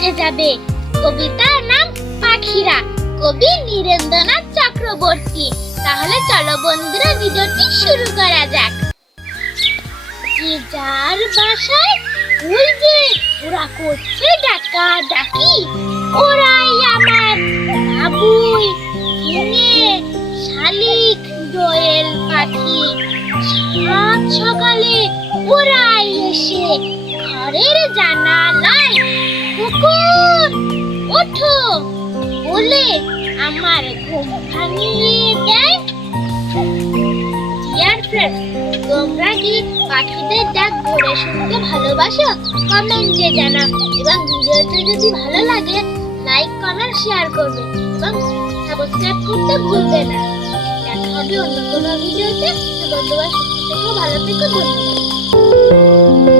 উঠে যাবে। কবিতার নাম পাখিরা, কবি নীরেন্দ্রনাথ চক্রবর্তী। তাহলে চলো বন্ধুরা ভিডিওটি শুরু করা যাক। যে যার বাসায় ওই যে ওরা করছে ডাকাডাকি, ওরাই আমার বাবুই, ঝিঙে, শালিক, দোয়েল পাখি। সাত সকালে ওরাই এসে ঘরের জানালায় কুকুর ওঠো বলে আমার ঘুম ভাঙিয়ে দেয়। ডিয়ার ফ্রেন্ডস, তোমরা কি পাখিদের ডাক ধরে শুনতে ভালোবাসো? কমেন্টে জানাও, এবং ভিডিওটি যদি ভালো লাগে লাইক কমেন্ট শেয়ার করবে এবং সাবস্ক্রাইব করতে ভুলবে না। দেখা হবে অন্য কোনো ভিডিওতে। বন্ধুরা সুস্থ থেকো, ভালো থেকো, ধন্যবাদ।